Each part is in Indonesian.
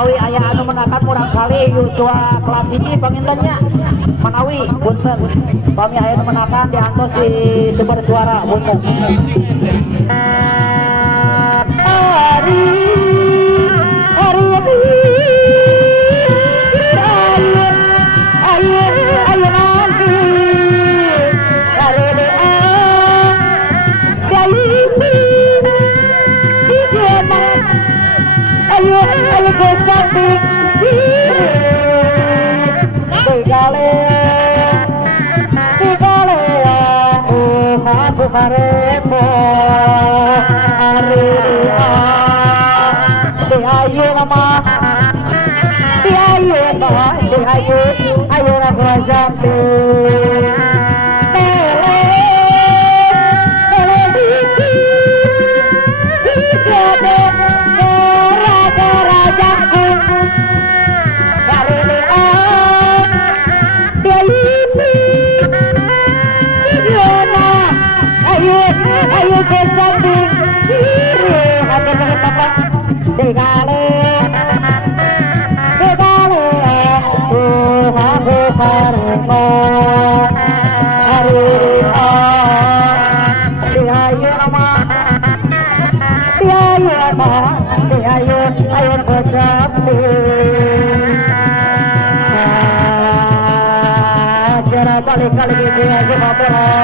Manawi aya anu menangkan murang kali Yusua kelas ini pangintennya Manawi punten kami aya anu menangkan diantos di sumber suara buntung kali gitu aja ngobrol.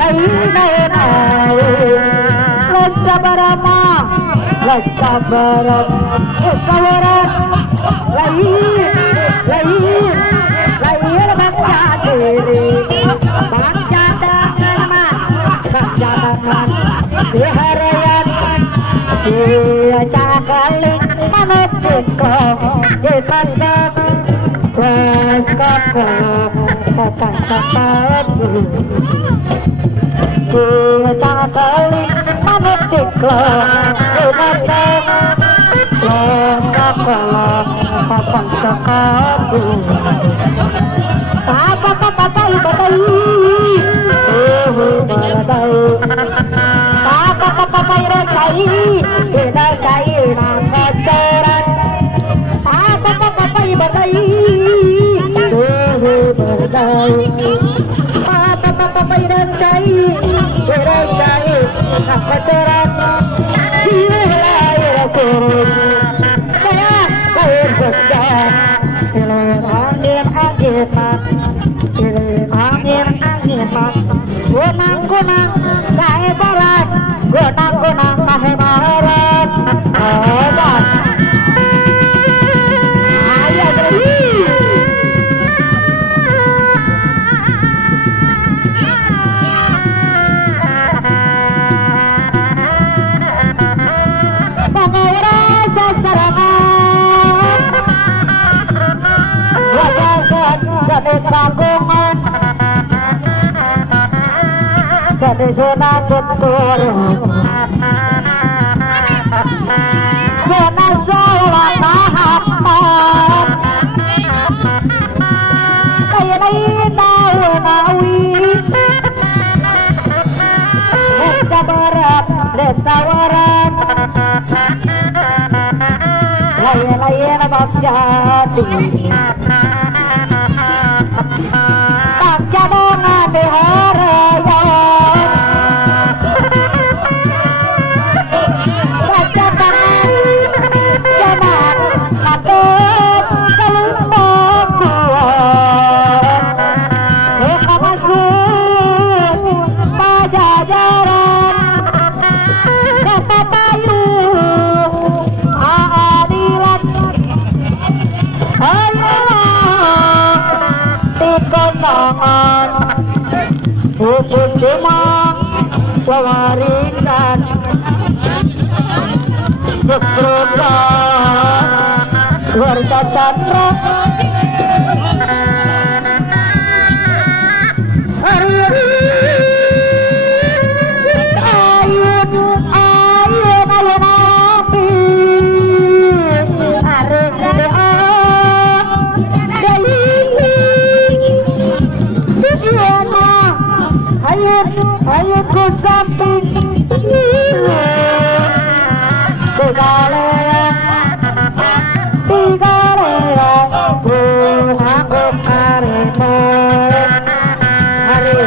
Lain sabaran sabaran lain baca diri baca dengan baca dengan diharayan dia cakalik manusia disandang berkakak kakak kita kali manusia disandang berkakak kakak Papa ibadai Papa iradai iradai nakajaran Papa ibadai iradai Papa iradai iradai nakajaran saya berjalan gunang kahe barat gunang kahe barat obat ayo pengira sasarangan wajah jadi tanggungan jadi zona betul zona jawa tahapan lain nawi desa barat desa warat lain bak jadi tak jadongan diharaya Hukum demang wawaringan Keprodan warga chandra ayo ku samping tiga lera aku karemu hari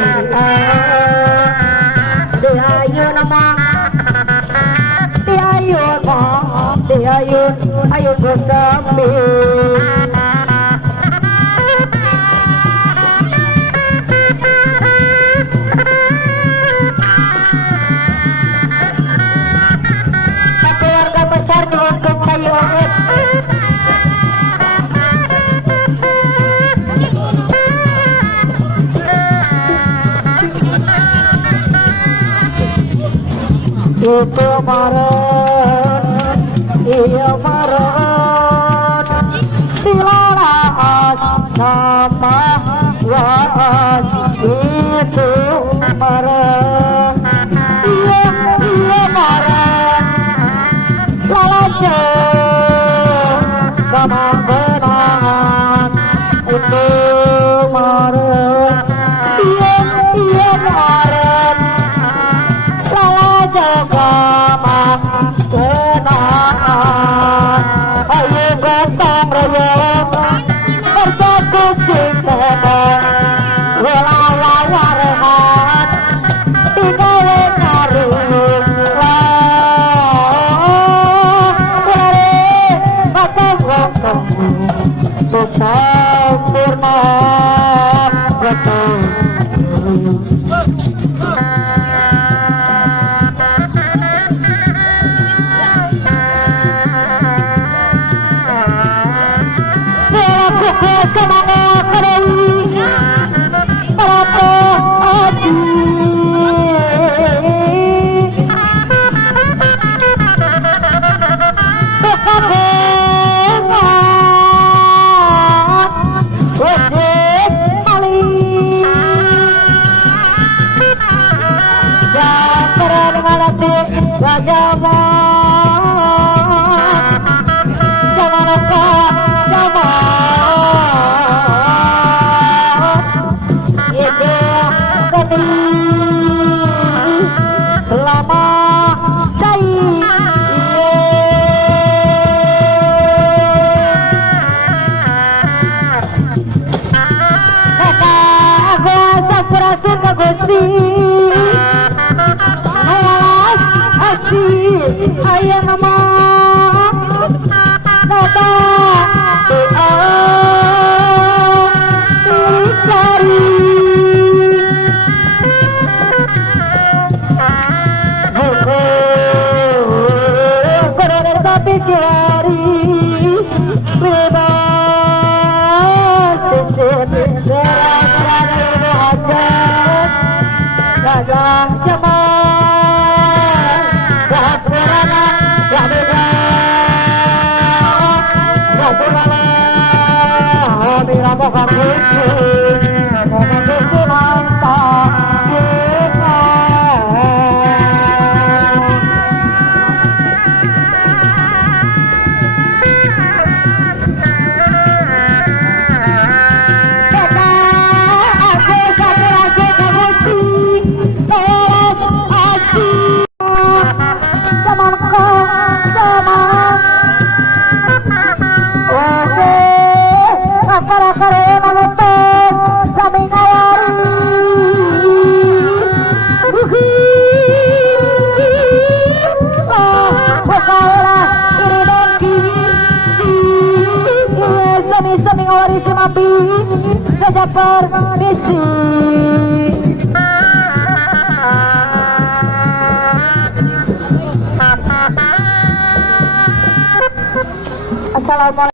diayu nama diayu ayo ku samping itu maret iya maret dilaras sama waras itu maret iya maret lalajo sama benangan itu maret iya maret jaga kenaan ayo gotong royong bersatu cinta walawarehat Gajaman Jamanaka Jaman Ide Gani Lama Cai Kata Aga Sampurasun Kagusti Ayalas Asi Ayah nama Nada Doa Dicari Benar tapi cari Bebas Sisi Gara-gara ibu hajat Gajah Jaman Gapurana Gabega Gapurana Bila bukan kunci Menentuki mantap Semi ori simapi saja permisi. Assalamualaikum.